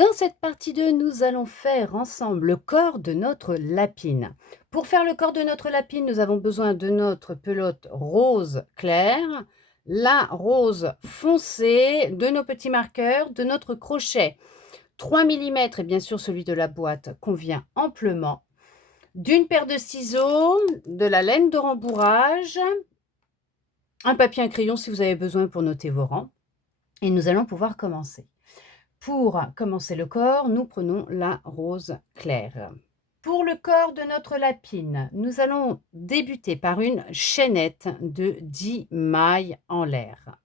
Dans cette partie 2, nous allons faire ensemble le corps de notre lapine. Pour faire le corps de notre lapine, nous avons besoin de notre pelote rose clair, la rose foncée, de nos petits marqueurs, de notre crochet 3 millimètres et bien sûr celui de la boîte convient amplement, d'une paire de ciseaux, de la laine de rembourrage, un papier, un crayon si vous avez besoin pour noter vos rangs et nous allons pouvoir commencer. Pour commencer le corps, nous prenons la rose claire. Pour le corps de notre lapine, nous allons débuter par une chaînette de 10 mailles en l'air.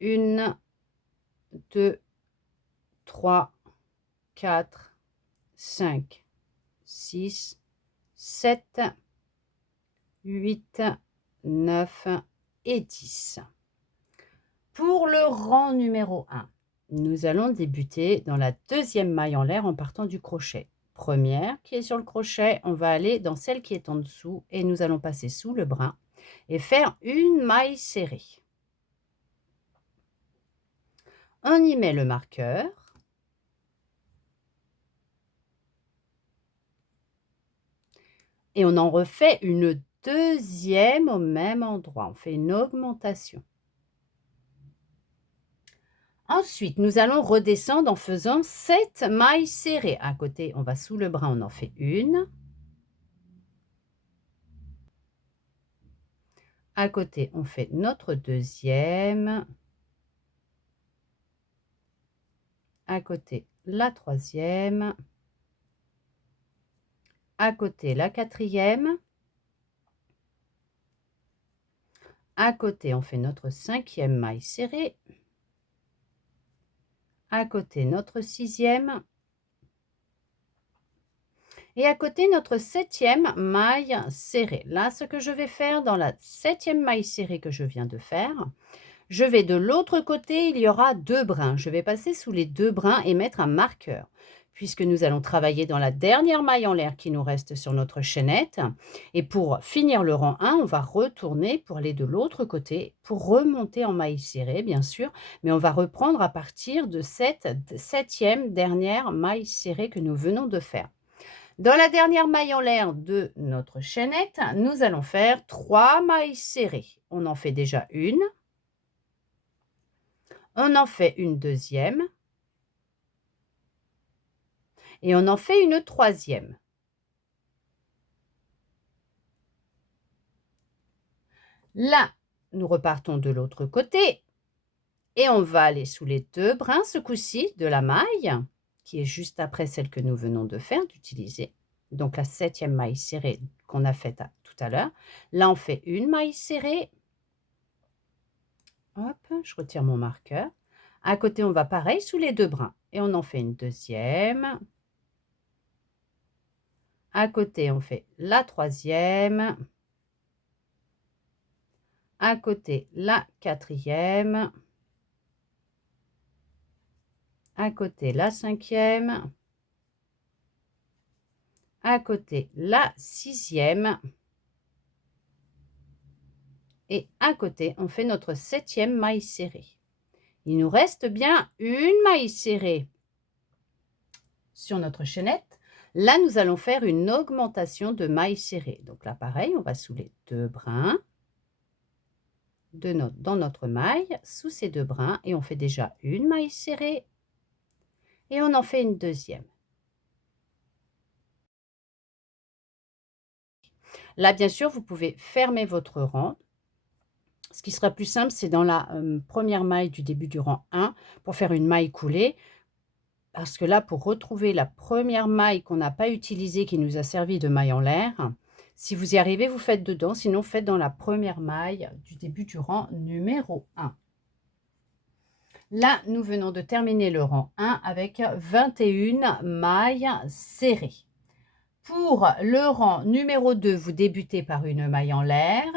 Une, 2, 3, 4, 5, 6, 7, 8, 9 et 10. Pour le rang numéro 1, nous allons débuter dans la deuxième maille en l'air en partant du crochet. Première qui est sur le crochet, on va aller dans celle qui est en dessous et nous allons passer sous le brin et faire une maille serrée. On y met le marqueur. Et on en refait une deuxième au même endroit. On fait une augmentation. Ensuite, nous allons redescendre en faisant 7 mailles serrées. À côté, on va sous le brin, on en fait une. À côté, on fait notre deuxième. À côté, la troisième. À côté, la quatrième. À côté, on fait notre cinquième maille serrée. À côté, notre sixième. Et à côté, notre septième maille serrée. Là, ce que je vais faire dans la septième maille serrée que je viens de faire, je vais de l'autre côté, il y aura 2 brins. Je vais passer sous les 2 brins et mettre un marqueur, puisque nous allons travailler dans la dernière maille en l'air qui nous reste sur notre chaînette. Et pour finir le rang 1, on va retourner pour aller de l'autre côté, pour remonter en maille serrée, bien sûr, mais on va reprendre à partir de cette septième dernière maille serrée que nous venons de faire. Dans la dernière maille en l'air de notre chaînette, nous allons faire 3 mailles serrées. On en fait déjà une. On en fait une deuxième. Et on en fait une troisième. Là, nous repartons de l'autre côté. Et on va aller sous les 2 brins, ce coup-ci, de la maille, qui est juste après celle que nous venons de faire, d'utiliser. Donc la septième maille serrée qu'on a faite tout à l'heure. Là, on fait une maille serrée. Hop, je retire mon marqueur. À côté, on va pareil sous les 2 brins. Et on en fait une deuxième. À côté, on fait la troisième. À côté, la quatrième. À côté, la cinquième. À côté, la sixième. Et à côté, on fait notre septième maille serrée. Il nous reste bien une maille serrée sur notre chaînette. Là, nous allons faire une augmentation de mailles serrées. Donc là, pareil, on va sous les 2 brins dans notre maille, sous ces 2 brins, et on fait déjà une maille serrée. Et on en fait une deuxième. Là, bien sûr, vous pouvez fermer votre rang. Ce qui sera plus simple, c'est dans la première maille du début du rang 1 pour faire une maille coulée. Parce que là, pour retrouver la première maille qu'on n'a pas utilisée, qui nous a servi de maille en l'air, si vous y arrivez, vous faites dedans. Sinon, faites dans la première maille du début du rang numéro 1. Là, nous venons de terminer le rang 1 avec 21 mailles serrées. Pour le rang numéro 2, vous débutez par une maille en l'air.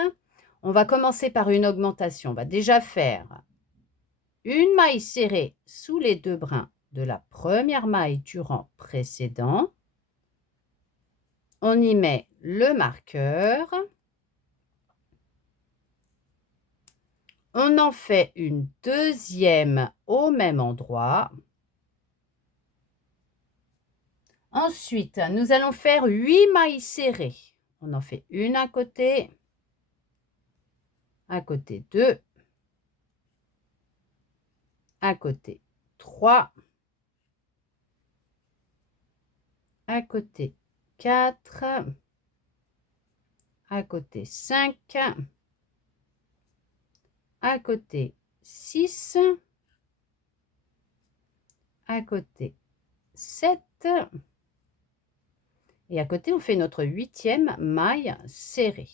On va commencer par une augmentation. On va déjà faire une maille serrée sous les 2 brins de la première maille du rang précédent. On y met le marqueur. On en fait une deuxième au même endroit. Ensuite, nous allons faire 8 mailles serrées. On en fait une à côté 2, à côté 3, à côté 4, à côté 5, à côté 6, à côté 7, et à côté on fait notre 8e maille serrée.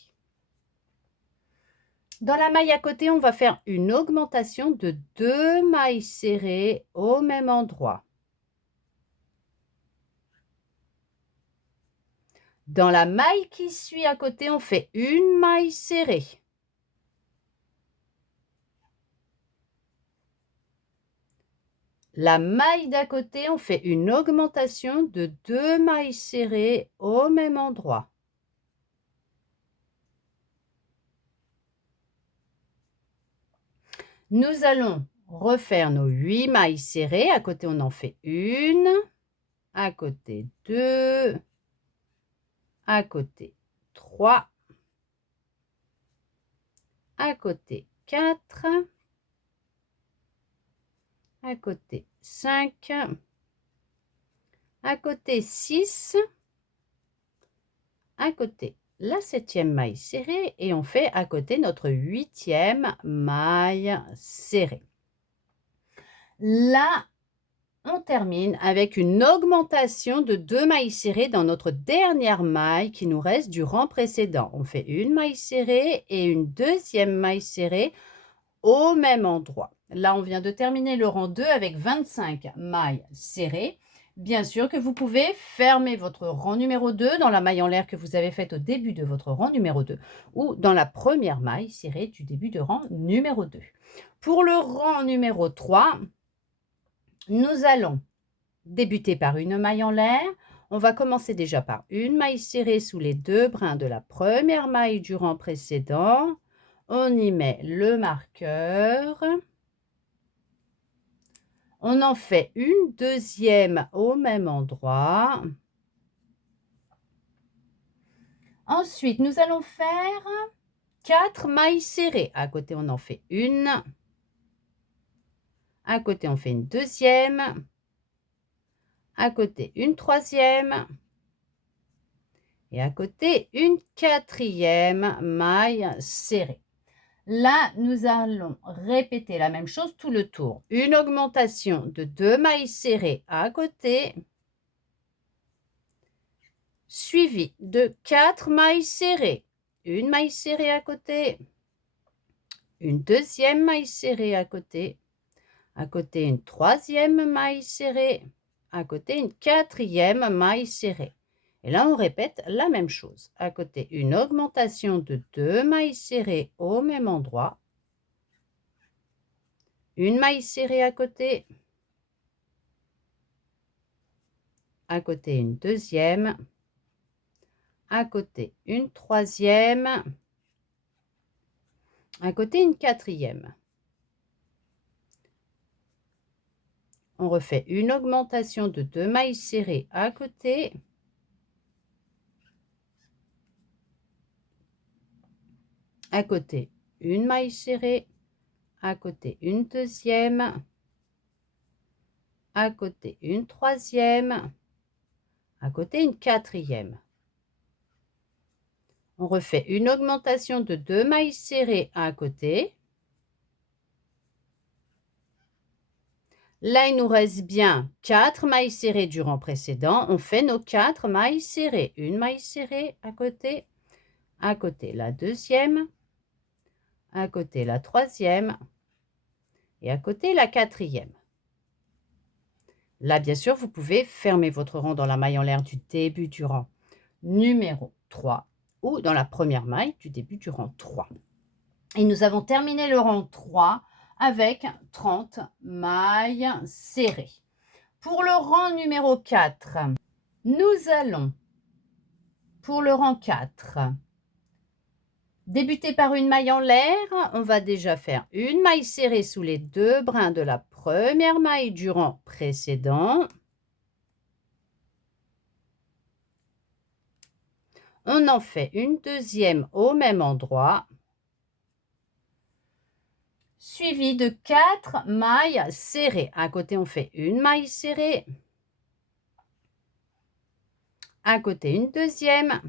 Dans la maille à côté, on va faire une augmentation de 2 mailles serrées au même endroit. Dans la maille qui suit à côté, on fait une maille serrée. La maille d'à côté, on fait une augmentation de 2 mailles serrées au même endroit. Nous allons refaire nos 8 mailles serrées. À côté, on en fait une, à côté 2, à côté 3, à côté 4, à côté 5, à côté 6, à côté la 7e maille serrée et on fait à côté notre 8e maille serrée. Là, on termine avec une augmentation de 2 mailles serrées dans notre dernière maille qui nous reste du rang précédent. On fait une maille serrée et une deuxième maille serrée au même endroit. Là, on vient de terminer le rang 2 avec 25 mailles serrées. Bien sûr que vous pouvez fermer votre rang numéro 2 dans la maille en l'air que vous avez faite au début de votre rang numéro 2 ou dans la première maille serrée du début de rang numéro 2. Pour le rang numéro 3, nous allons débuter par une maille en l'air. On va commencer déjà par une maille serrée sous les 2 brins de la première maille du rang précédent. On y met le marqueur. On en fait une deuxième au même endroit. Ensuite, nous allons faire 4 mailles serrées. À côté, on en fait une. À côté, on fait une deuxième. À côté, une troisième. Et à côté, une quatrième maille serrée. Là, nous allons répéter la même chose tout le tour. Une augmentation de 2 mailles serrées à côté, suivi de 4 mailles serrées. Une maille serrée à côté, une deuxième maille serrée à côté une troisième maille serrée, à côté une quatrième maille serrée. Et là, on répète la même chose. À côté, une augmentation de 2 mailles serrées au même endroit, une maille serrée à côté une deuxième, à côté une troisième, à côté une quatrième. On refait une augmentation de 2 mailles serrées à côté, une maille serrée, à côté une deuxième, à côté une troisième, à côté une quatrième. On refait une augmentation de 2 mailles serrées à côté. Là, il nous reste bien 4 mailles serrées du rang précédent. On fait nos 4 mailles serrées. Une maille serrée à côté la deuxième, à côté la troisième et à côté la quatrième. Là, bien sûr, vous pouvez fermer votre rang dans la maille en l'air du début du rang numéro 3 ou dans la première maille du début du rang 3. Et nous avons terminé le rang 3 avec 30 mailles serrées. Pour le rang numéro 4, nous allons, pour le rang 4, Débuter par une maille en l'air, on va déjà faire une maille serrée sous les 2 brins de la première maille du rang précédent. On en fait une deuxième au même endroit, suivi de 4 mailles serrées. À côté, on fait une maille serrée, à côté une deuxième,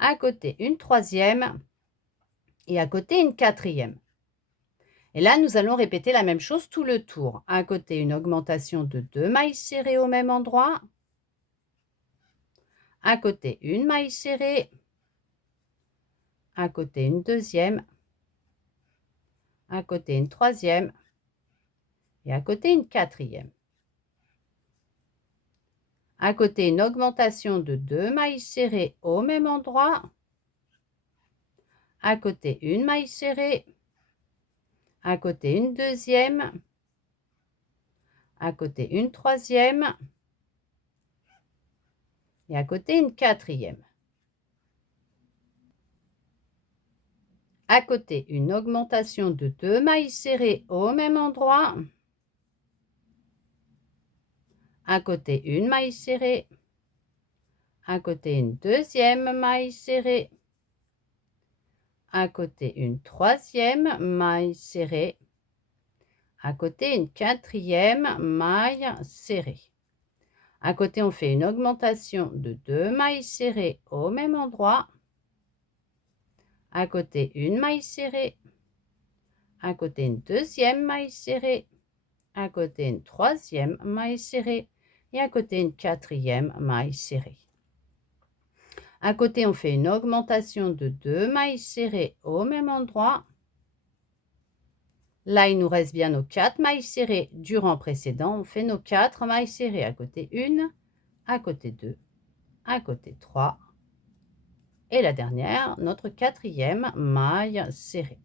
à côté une troisième et à côté une quatrième. Et là, nous allons répéter la même chose tout le tour. À côté, une augmentation de 2 mailles serrées au même endroit, à côté une maille serrée, à côté une deuxième, à côté une troisième et à côté une quatrième. À côté une augmentation de 2 mailles serrées au même endroit, à côté une maille serrée, à côté une deuxième, à côté une troisième et à côté une quatrième. À côté une augmentation de 2 mailles serrées au même endroit, à côté une maille serrée, à côté une deuxième maille serrée, à côté une troisième maille serrée, à côté une quatrième maille serrée. À côté, on fait une augmentation de 2 mailles serrées au même endroit, à côté une maille serrée, à côté une deuxième maille serrée, à côté une troisième maille serrée et à côté une quatrième maille serrée. À côté, on fait une augmentation de 2 mailles serrées au même endroit. Là, il nous reste bien nos 4 mailles serrées du rang précédent. On fait nos 4 mailles serrées à côté 1, à côté 2, à côté 3 et la dernière, notre quatrième maille serrée.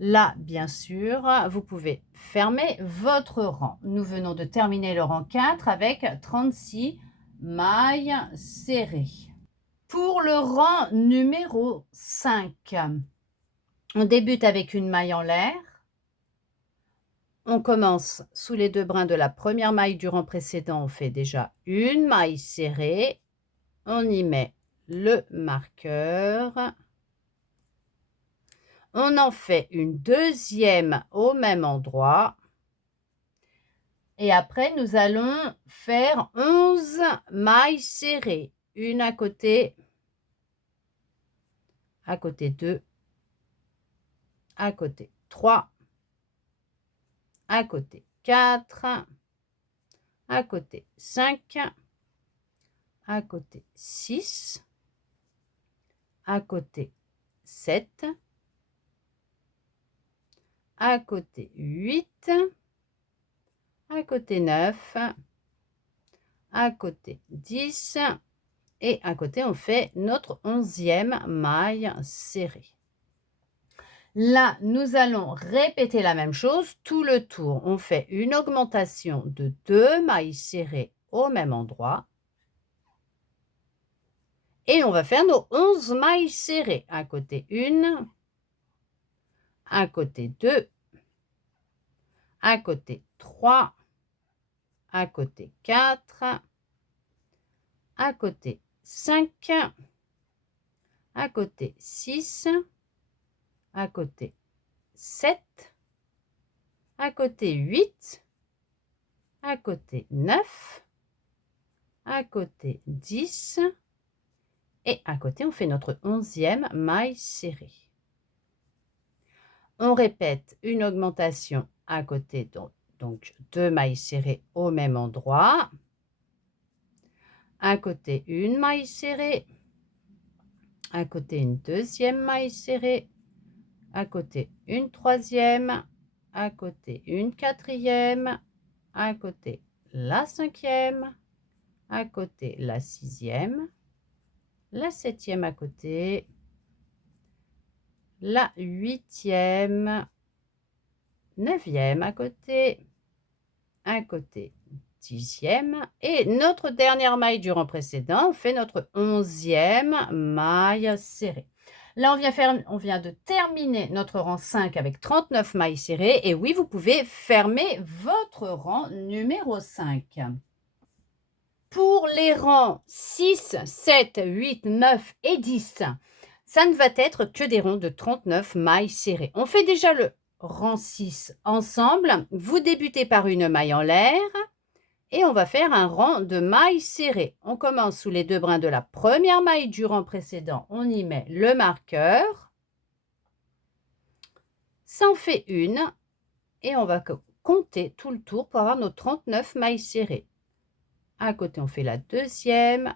Là, bien sûr, vous pouvez fermer votre rang. Nous venons de terminer le rang 4 avec 36 mailles serrées. Pour le rang numéro 5, on débute avec une maille en l'air. On commence sous les 2 brins de la première maille du rang précédent. On fait déjà une maille serrée. On y met le marqueur. On en fait une deuxième au même endroit. Et après, nous allons faire 11 mailles serrées. Une à côté 2, à côté 3, à côté 4, à côté 5, à côté 6, à côté 7, à côté 8, à côté 9, à côté 10 et à côté on fait notre 11e maille serrée. Là, nous allons répéter la même chose tout le tour. On fait une augmentation de 2 mailles serrées au même endroit. Et on va faire nos 11 mailles serrées. À côté 1, à côté 2, à côté 3, à côté 4, à côté 5, à côté 6, à côté 7, à côté 8, à côté 9, à côté 10 et à côté on fait notre 11e maille serrée. On répète une augmentation à côté, donc 2 mailles serrées au même endroit. À côté une maille serrée, à côté une deuxième maille serrée, à côté une troisième, à côté une quatrième, à côté la cinquième, à côté la sixième, la septième à côté, la huitième, neuvième à côté 10e et notre dernière maille du rang précédent, on fait notre 11e maille serrée. Là, on vient de terminer notre rang 5 avec 39 mailles serrées. Et oui, vous pouvez fermer votre rang numéro 5. Pour les rangs 6, 7, 8, 9 et 10, ça ne va être que des ronds de 39 mailles serrées. On fait déjà le rang 6 ensemble. Vous débutez par une maille en l'air et on va faire un rang de mailles serrées. On commence sous les 2 brins de la première maille du rang précédent. On y met le marqueur. Ça en fait une et on va compter tout le tour pour avoir nos 39 mailles serrées. À côté, on fait la deuxième,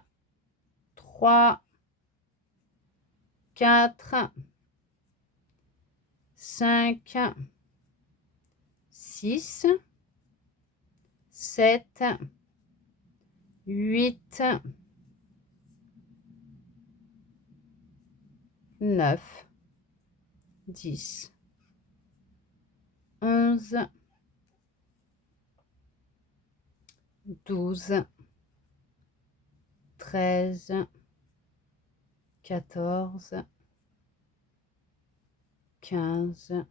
3, 4, 5, 6, 7, 8, 9, 10, 11, 12, 13, 14, 15,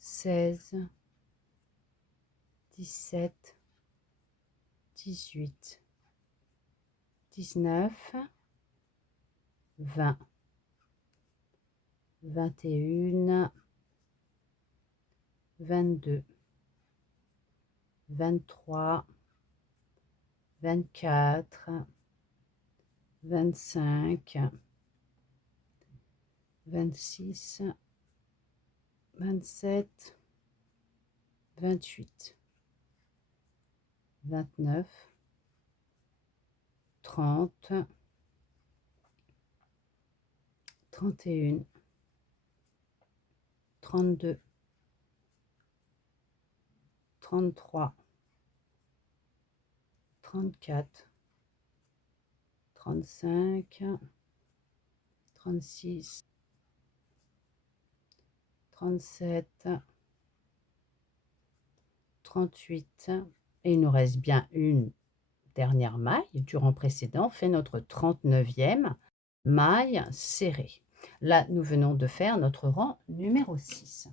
16, 17, 18, 19, 20, 21, 22, 23, 24, 25, 26, 27, 28, 29, 30, 31, 32, 33, 34, 35, 36, 37, 38, et il nous reste bien une dernière maille du rang précédent. On fait notre 39e maille serrée. Là, nous venons de faire notre rang numéro 6.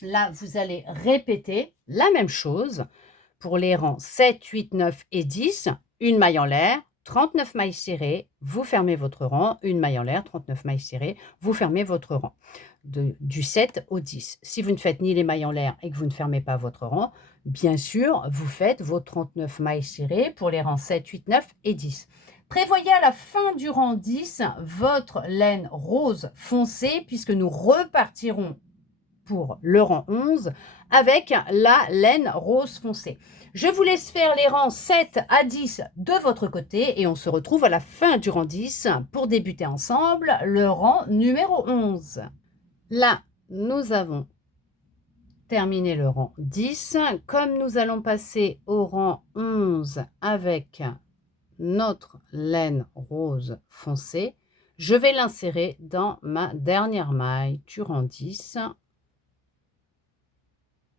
Là, vous allez répéter la même chose pour les rangs 7, 8, 9 et 10. Une maille en l'air, 39 mailles serrées, vous fermez votre rang, une maille en l'air, 39 mailles serrées, vous fermez votre rang, du 7 au 10. Si vous ne faites ni les mailles en l'air et que vous ne fermez pas votre rang, bien sûr, vous faites vos 39 mailles serrées pour les rangs 7, 8, 9 et 10. Prévoyez à la fin du rang 10 votre laine rose foncée puisque nous repartirons pour le rang 11 avec la laine rose foncée. Je vous laisse faire les rangs 7 à 10 de votre côté et on se retrouve à la fin du rang 10 pour débuter ensemble le rang numéro 11. Là, nous avons terminé le rang 10. Comme nous allons passer au rang 11 avec notre laine rose foncée, je vais l'insérer dans ma dernière maille du rang 10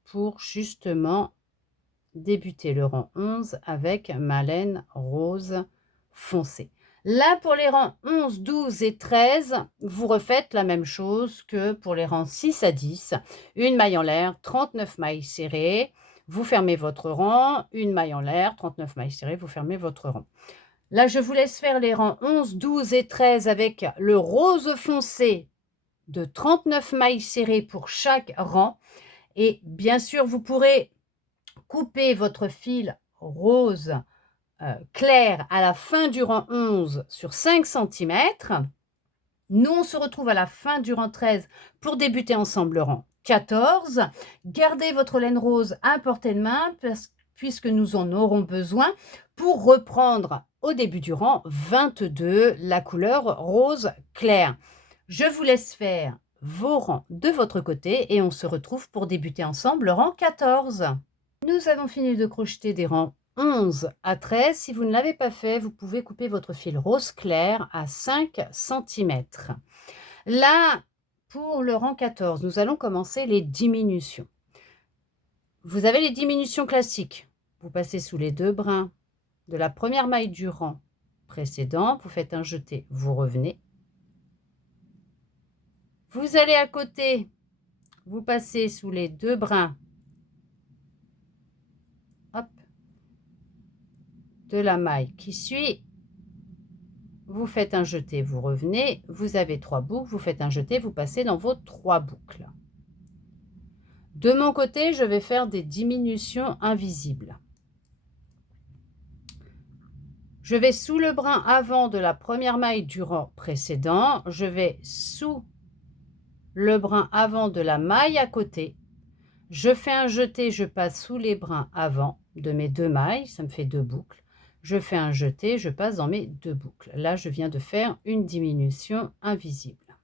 pour justement débuter le rang 11 avec ma laine rose foncée. Là, pour les rangs 11, 12 et 13, vous refaites la même chose que pour les rangs 6 à 10. Une maille en l'air, 39 mailles serrées, vous fermez votre rang, une maille en l'air, 39 mailles serrées, vous fermez votre rang. Là, je vous laisse faire les rangs 11, 12 et 13 avec le rose foncé de 39 mailles serrées pour chaque rang. Et bien sûr, vous pourrez couper votre fil rose clair à la fin du rang 11 sur 5 cm. Nous, on se retrouve à la fin du rang 13 pour débuter ensemble le rang 14. Gardez votre laine rose à portée de main puisque nous en aurons besoin pour reprendre au début du rang 22 la couleur rose clair. Je vous laisse faire vos rangs de votre côté et on se retrouve pour débuter ensemble le rang 14. Nous avons fini de crocheter des rangs 11 à 13. Si vous ne l'avez pas fait, vous pouvez couper votre fil rose clair à 5 cm. Là, pour le rang 14, nous allons commencer les diminutions. Vous avez les diminutions classiques. Vous passez sous les 2 brins de la première maille du rang précédent, vous faites un jeté, vous revenez. Vous allez à côté, vous passez sous les 2 brins, hop, de la maille qui suit. Vous faites un jeté, vous revenez, vous avez 3 boucles, vous faites un jeté, vous passez dans vos 3 boucles. De mon côté, je vais faire des diminutions invisibles. Je vais sous le brin avant de la première maille du rang précédent, je vais sous le brin avant de la maille à côté. Je fais un jeté, je passe sous les brins avant de mes 2 mailles, ça me fait 2 boucles. Je fais un jeté, je passe dans mes 2 boucles. Là, je viens de faire une diminution invisible.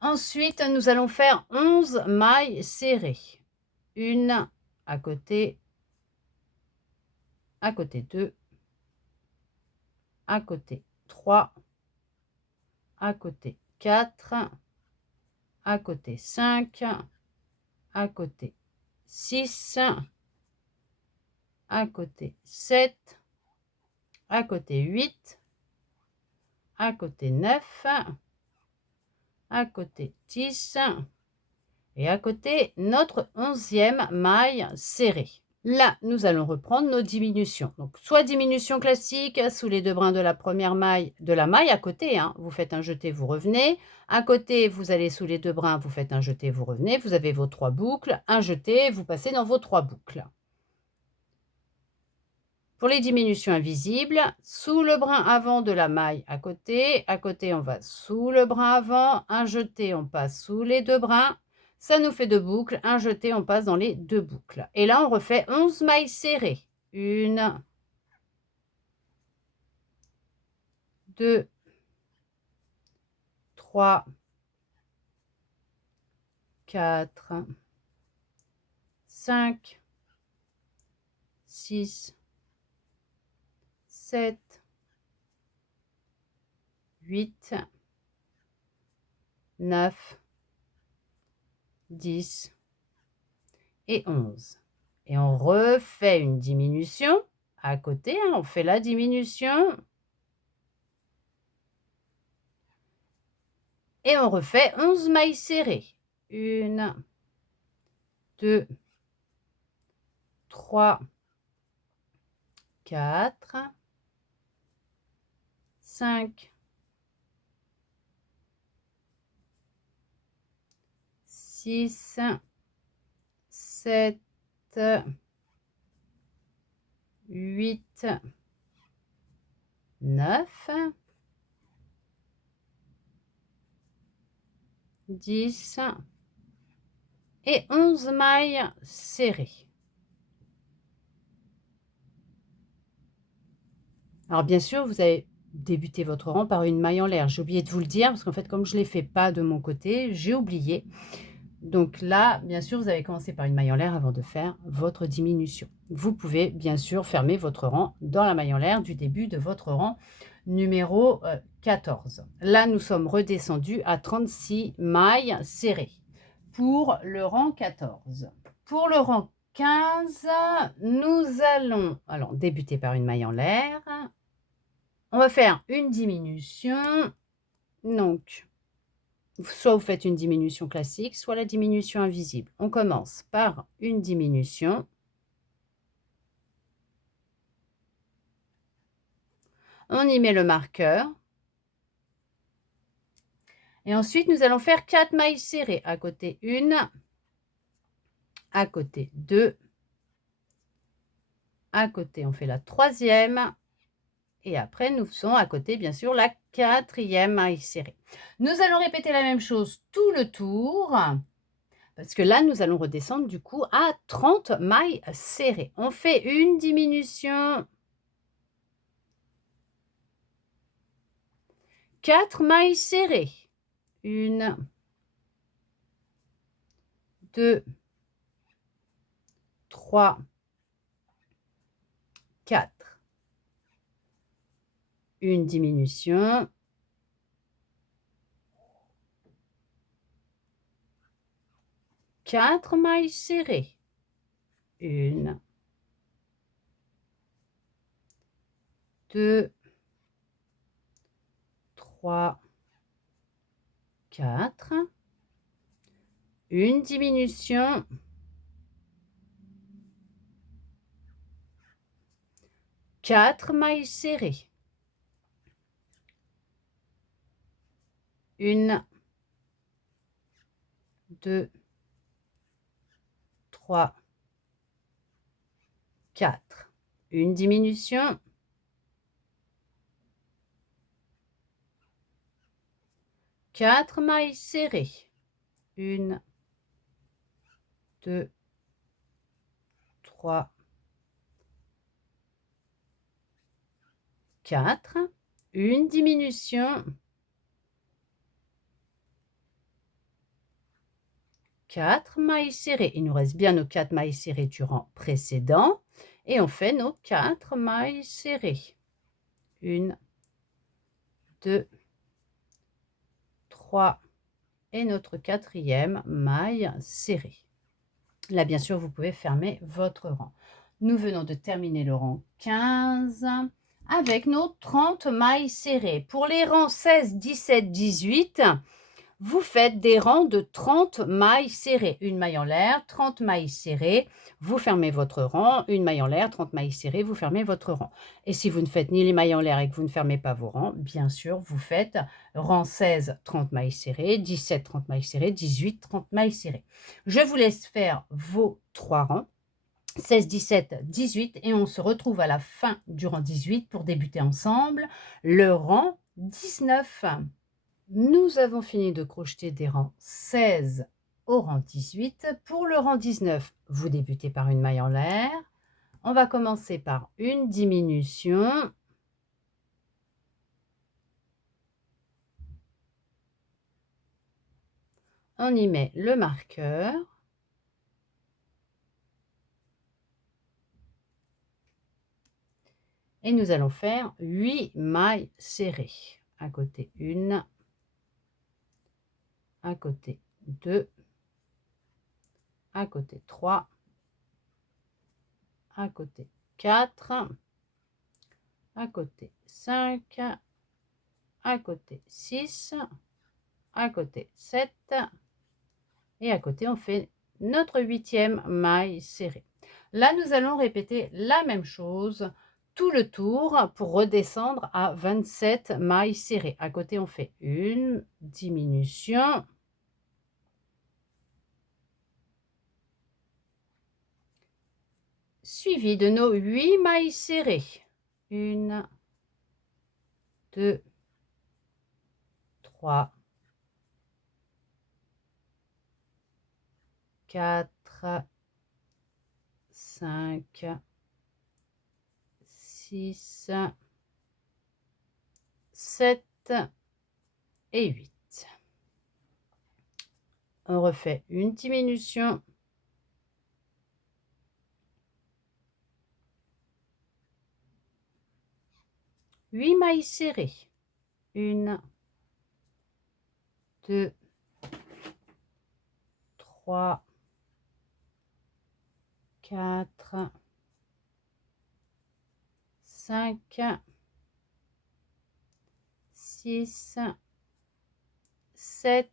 Ensuite, nous allons faire 11 mailles serrées. Une à côté 2, à côté 3, à côté 4, à côté 5, à côté 6, à côté 7, à côté 8, à côté 9, à côté 10 et à côté notre 11e maille serrée. Là, nous allons reprendre nos diminutions. Donc, soit diminution classique sous les 2 brins de la première maille, de la maille à côté, hein, vous faites un jeté, vous revenez. À côté, vous allez sous les 2 brins, vous faites un jeté, vous revenez. Vous avez vos 3 boucles, un jeté, vous passez dans vos 3 boucles. Pour les diminutions invisibles, sous le brin avant de la maille à côté, on va sous le brin avant, un jeté, on passe sous les 2 brins. Ça nous fait 2 boucles, un jeté, on passe dans les 2 boucles. Et là, on refait 11 mailles serrées. 1, 2, 3, 4, 5, 6, 7, 8, 9, 10 et 11. Et on refait une diminution à côté, hein, on fait la diminution. Et on refait 11 mailles serrées. 1, 2, 3, 4, 5, 6, 7, 8, 9, 10 et 11 mailles serrées. Alors bien sûr, vous avez débuté votre rang par une maille en l'air. J'ai oublié de vous le dire parce qu'en fait, comme je ne l'ai fait pas de mon côté, j'ai oublié. Donc là, bien sûr, vous avez commencé par une maille en l'air avant de faire votre diminution. Vous pouvez bien sûr fermer votre rang dans la maille en l'air du début de votre rang numéro 14. Là, nous sommes redescendus à 36 mailles serrées pour le rang 14. Pour le rang 15, nous allons débuter par une maille en l'air. On va faire une diminution. Donc, soit vous faites une diminution classique, soit la diminution invisible. On commence par une diminution. On y met le marqueur. Et ensuite, nous allons faire 4 mailles serrées. À côté 1, à côté 2, à côté on fait la 3e. Et après, nous faisons à côté, bien sûr, la 4e maille serrée. Nous allons répéter la même chose tout le tour. Parce que là, nous allons redescendre du coup à 30 mailles serrées. On fait une diminution. 4 mailles serrées. 1, 2, 3, 4. Une diminution. 4 mailles serrées. 1, 2, 3, 4, une diminution, 4 mailles serrées, 1, 2, 3, 4, une diminution, 4 mailles serrées, 1, 2, 3, 4, une diminution, 4 mailles serrées. Il nous reste bien nos 4 mailles serrées du rang précédent et on fait nos 4 mailles serrées. 1, 2, 3 et notre 4e maille serrée. Là, bien sûr, vous pouvez fermer votre rang. Nous venons de terminer le rang 15 avec nos 30 mailles serrées. Pour les rangs 16, 17, 18, vous faites des rangs de 30 mailles serrées. Une maille en l'air, 30 mailles serrées, vous fermez votre rang. Une maille en l'air, 30 mailles serrées, vous fermez votre rang. Et si vous ne faites ni les mailles en l'air et que vous ne fermez pas vos rangs, bien sûr, vous faites rang 16, 30 mailles serrées, 17, 30 mailles serrées, 18, 30 mailles serrées. Je vous laisse faire vos 3 rangs. 16, 17, 18 et on se retrouve à la fin du rang 18 pour débuter ensemble le rang 19. Nous avons fini de crocheter des rangs 16 au rang 18. Pour le rang 19, vous débutez par une maille en l'air. On va commencer par une diminution. On y met le marqueur. Et nous allons faire 8 mailles serrées. À côté 1, à côté 2, à côté 3, à côté 4, à côté 5, à côté 6, à côté 7 et à côté on fait notre 8e maille serrée. Là nous allons répéter la même chose tout le tour pour redescendre à 27 mailles serrées. À côté on fait une diminution, suivi de nos 8 mailles serrées. 1, 2, 3, 4, 5, 6, 7 et 8. On refait une diminution. Huit mailles serrées. 1, 2, 3, 4, 5, 6, 7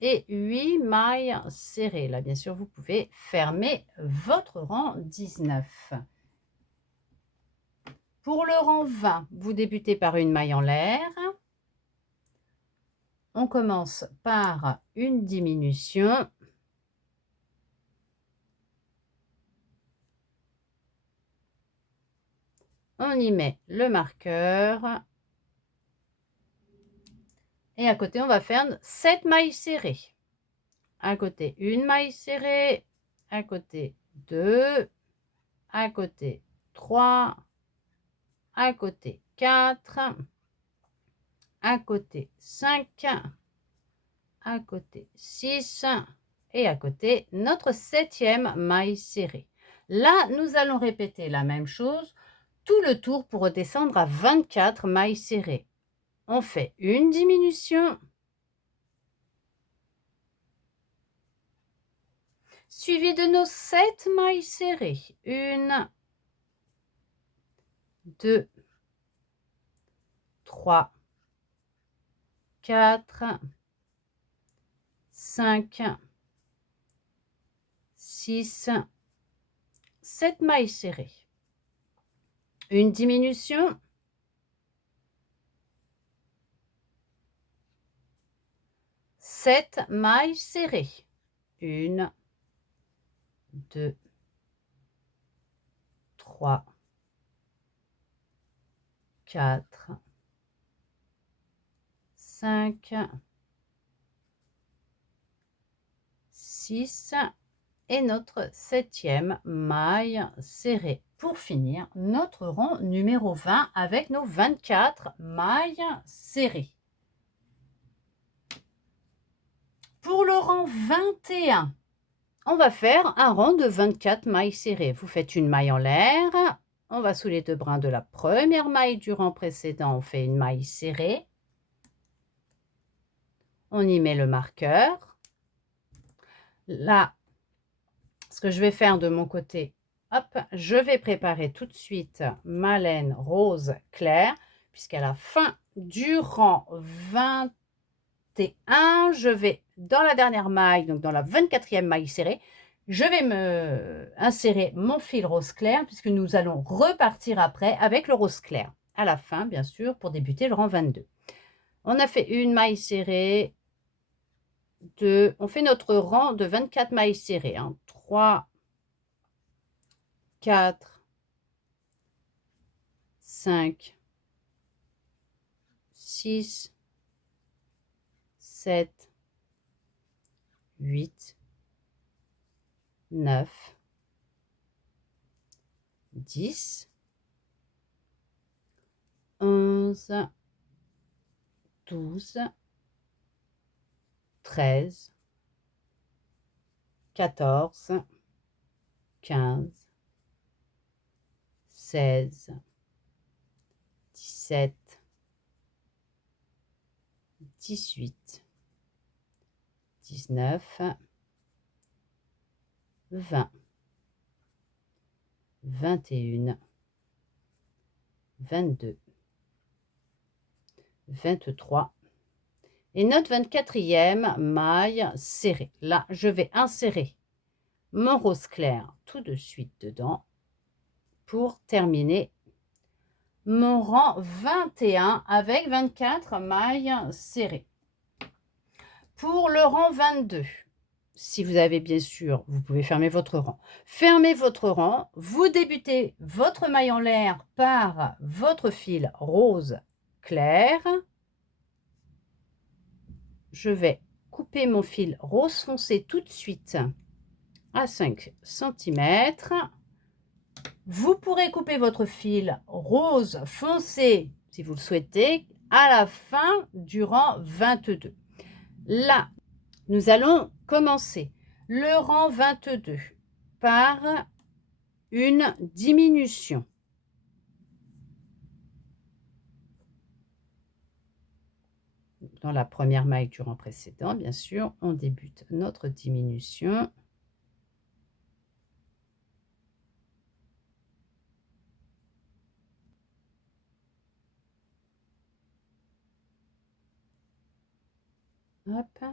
et 8 mailles serrées. Là, bien sûr, vous pouvez fermer votre rang 19. Pour le rang 20, vous débutez par une maille en l'air. On commence par une diminution. On y met le marqueur. Et à côté, on va faire 7 mailles serrées. À côté, une maille serrée. À côté, 2. À côté, 3. À côté, 4. À côté, 5. À côté, 6. Et à côté, notre 7e maille serrée. Là, nous allons répéter la même chose tout le tour pour redescendre à 24 mailles serrées. On fait une diminution, suivie de nos 7 mailles serrées. 1, 2, 3, 4, 5, 6, 7 mailles serrées. Une diminution. 7 mailles serrées. 1, 2, 3, 4, 5, 6 et notre 7e maille serrée. Pour finir notre rang numéro 20 avec nos 24 mailles serrées. Pour le rang 21, on va faire un rang de 24 mailles serrées. Vous faites une maille en l'air, on va sous les 2 brins de la première maille du rang précédent, on fait une maille serrée. On y met le marqueur. Là, ce que je vais faire de mon côté, hop, je vais préparer tout de suite ma laine rose clair, puisqu'à la fin du rang 21, je vais dans la dernière maille, donc dans la 24e maille serrée, je vais me insérer mon fil rose clair, puisque nous allons repartir après avec le rose clair. À la fin, bien sûr, pour débuter le rang 22. On a fait une maille serrée, 2, on fait notre rang de 24 mailles serrées, 3, 4, 5, 6, 7, 8, 9, 10, 11, 12, 13, 14, 15, 16, 17, 18, 19, 20, 21, 22, 23 et notre 24e maille serrée. Là, je vais insérer mon rose clair tout de suite dedans pour terminer mon rang 21 avec 24 mailles serrées. Pour le rang 22, si vous avez bien sûr, vous pouvez fermer votre rang. Fermez votre rang, vous débutez votre maille en l'air par votre fil rose clair. Je vais couper mon fil rose foncé tout de suite à 5 cm. Vous pourrez couper votre fil rose foncé, si vous le souhaitez, à la fin du rang 22. Là, nous allons commencer le rang 22 par une diminution. Dans la première maille du rang précédent, bien sûr, on débute notre diminution. Hop.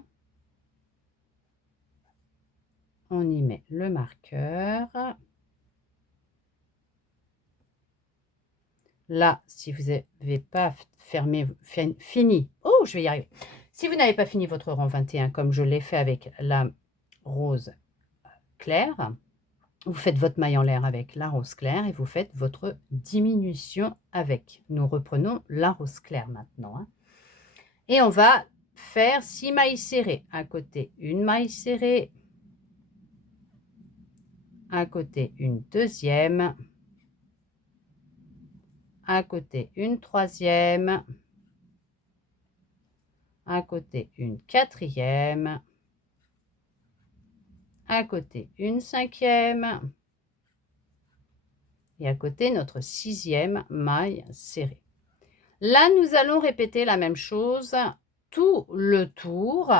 On y met le marqueur. Là, si vous n'avez pas fini, oh, je vais y arriver. Si vous n'avez pas fini votre rang 21, comme je l'ai fait avec la rose claire, vous faites votre maille en l'air avec la rose claire et vous faites votre diminution avec. Nous reprenons la rose claire maintenant. Et on va faire 6 mailles serrées. À côté, une maille serrée. À côté, une deuxième. À côté, une troisième. À côté, une quatrième. À côté, une cinquième. Et à côté, notre 6e maille serrée. Là, nous allons répéter la même chose tout le tour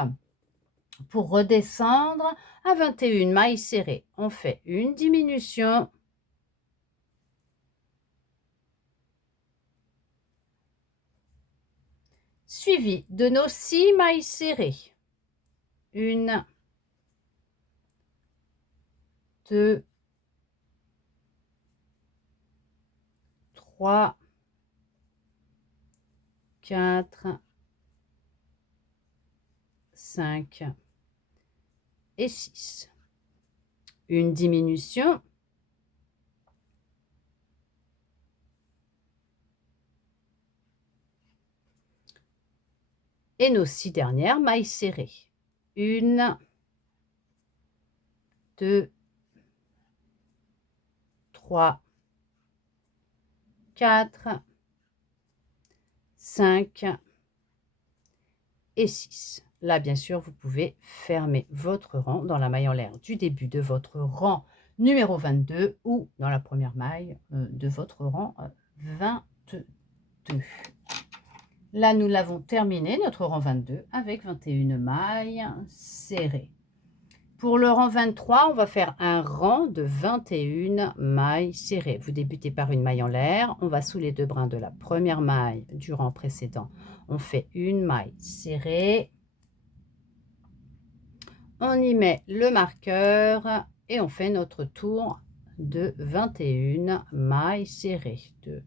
pour redescendre à 21 mailles serrées. On fait une diminution. suivi de nos 6 mailles serrées. 1, 2, 3, 4, 5 et 6. Une diminution. Et nos 6 dernières mailles serrées. 1, 2, 3, 4, 5 et 6. Là, bien sûr, vous pouvez fermer votre rang dans la maille en l'air du début de votre rang numéro 22 ou dans la première maille de votre rang 22. Là, nous l'avons terminé, notre rang 22, avec 21 mailles serrées. Pour le rang 23, on va faire un rang de 21 mailles serrées. Vous débutez par une maille en l'air. On va sous les 2 brins de la première maille du rang précédent. On fait une maille serrée. On y met le marqueur et on fait notre tour de 21 mailles serrées. 2,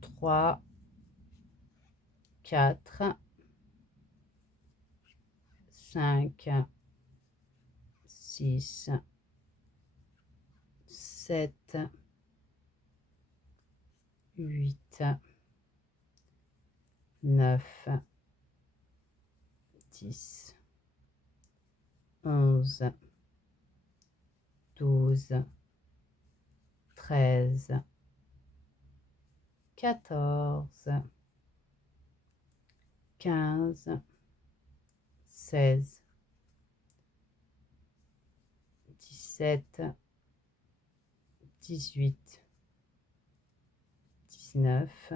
3, 4, 5, 6, 7, 8, 9, 10, 11, 12, 13, 14, 15, 16, 17, 18, 19,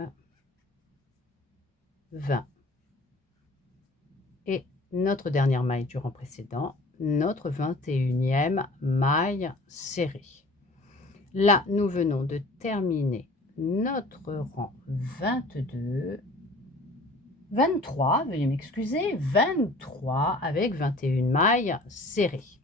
20. Et notre dernière maille du rang précédent, notre 21e maille serrée. Là, nous venons de terminer notre rang 22, 23, veuillez m'excuser, 23 avec 21 mailles serrées.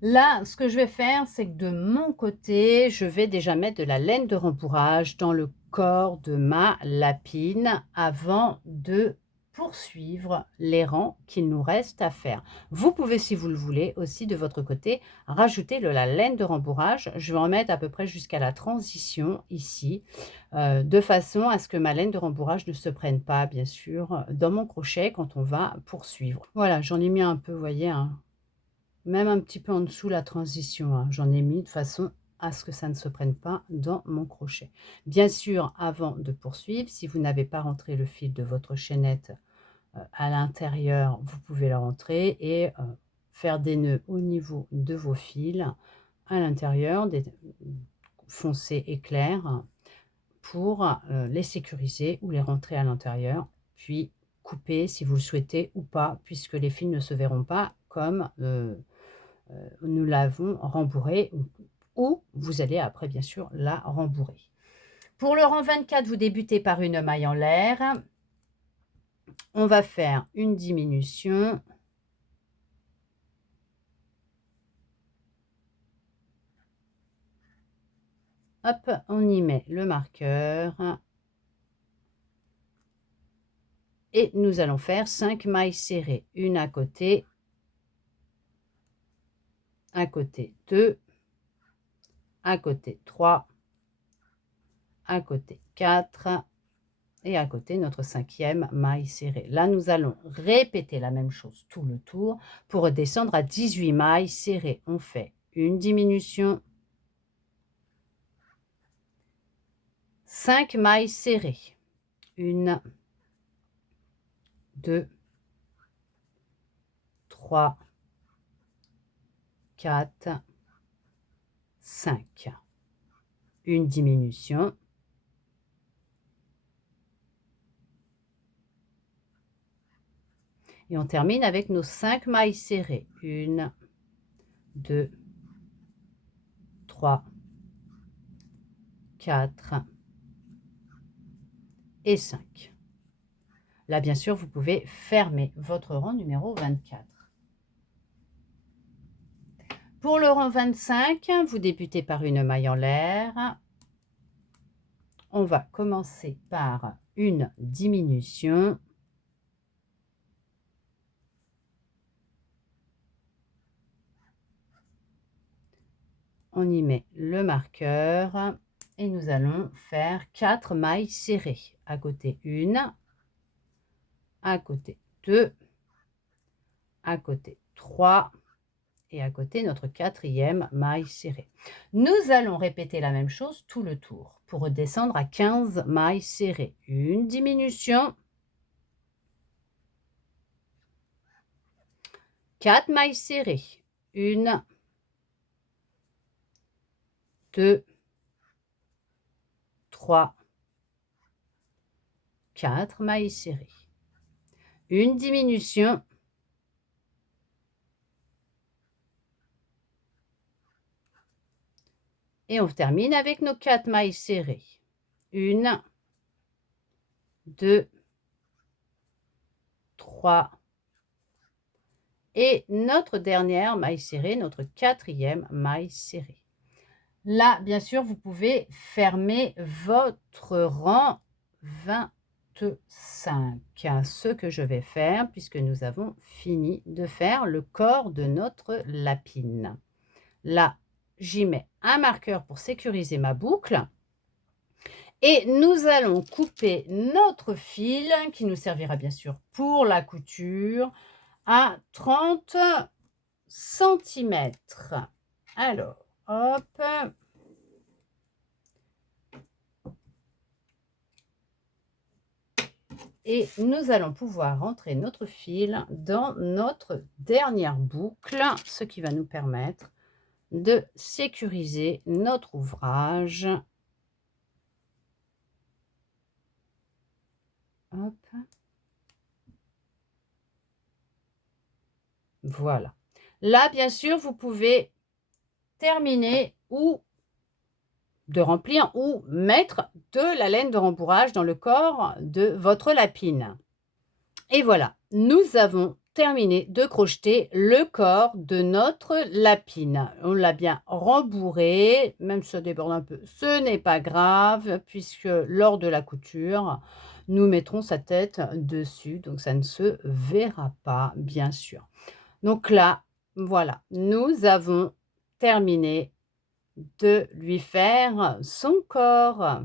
Là, ce que je vais faire, c'est que de mon côté, je vais déjà mettre de la laine de rembourrage dans le corps de ma lapine avant de poursuivre les rangs qu'il nous reste à faire. Vous pouvez, si vous le voulez, aussi de votre côté, rajouter de la laine de rembourrage. Je vais en mettre à peu près jusqu'à la transition ici, de façon à ce que ma laine de rembourrage ne se prenne pas, bien sûr, dans mon crochet quand on va poursuivre. Voilà, j'en ai mis un peu, vous voyez, hein, même un petit peu en dessous la transition, hein. J'en ai mis de façon à ce que ça ne se prenne pas dans mon crochet. Bien sûr, avant de poursuivre, si vous n'avez pas rentré le fil de votre chaînette à l'intérieur, vous pouvez le rentrer et faire des nœuds au niveau de vos fils à l'intérieur, des foncés et clairs, pour les sécuriser ou les rentrer à l'intérieur, puis couper si vous le souhaitez ou pas, puisque les fils ne se verront pas comme nous l'avons rembourrée, ou vous allez après bien sûr la rembourrer. Pour le rang 24, vous débutez par une maille en l'air. On va faire une diminution. Hop, on y met le marqueur. Et nous allons faire 5 mailles serrées, une à côté 2, à côté 3, à côté 4 et à côté notre 5e maille serrée. Là, nous allons répéter la même chose tout le tour pour redescendre à 18 mailles serrées. On fait une diminution, 5 mailles serrées, 1, 2, 3, 4, 5. Une diminution. Et on termine avec nos 5 mailles serrées. 1, 2, 3, 4 et 5. Là, bien sûr, vous pouvez fermer votre rang numéro 24. Pour le rang 25, vous débutez par une maille en l'air. On va commencer par une diminution. On y met le marqueur et nous allons faire 4 mailles serrées. À côté 1, à côté 2, à côté 3 et à côté notre 4e maille serrée. Nous allons répéter la même chose tout le tour pour redescendre à 15 mailles serrées. Une diminution, 4 mailles serrées, 1, 2, 3, 4 mailles serrées, une diminution, et on termine avec nos 4 mailles serrées. 1, 2, 3 et notre dernière maille serrée, notre 4e maille serrée. Là, bien sûr, vous pouvez fermer votre rang 25. Ce que je vais faire, puisque nous avons fini de faire le corps de notre lapine. Là, j'y mets un marqueur pour sécuriser ma boucle. Et nous allons couper notre fil, qui nous servira bien sûr pour la couture, à 30 cm. Alors, hop. Et nous allons pouvoir rentrer notre fil dans notre dernière boucle, ce qui va nous permettre de sécuriser notre ouvrage. Hop. Voilà. Là, bien sûr, vous pouvez terminer ou de remplir ou mettre de la laine de rembourrage dans le corps de votre lapine. Et voilà, nous avons terminé de crocheter le corps de notre lapine. On l'a bien rembourré, même si ça déborde un peu, ce n'est pas grave, puisque lors de la couture, nous mettrons sa tête dessus, donc ça ne se verra pas, bien sûr. Donc là, voilà, nous avons terminé de lui faire son corps.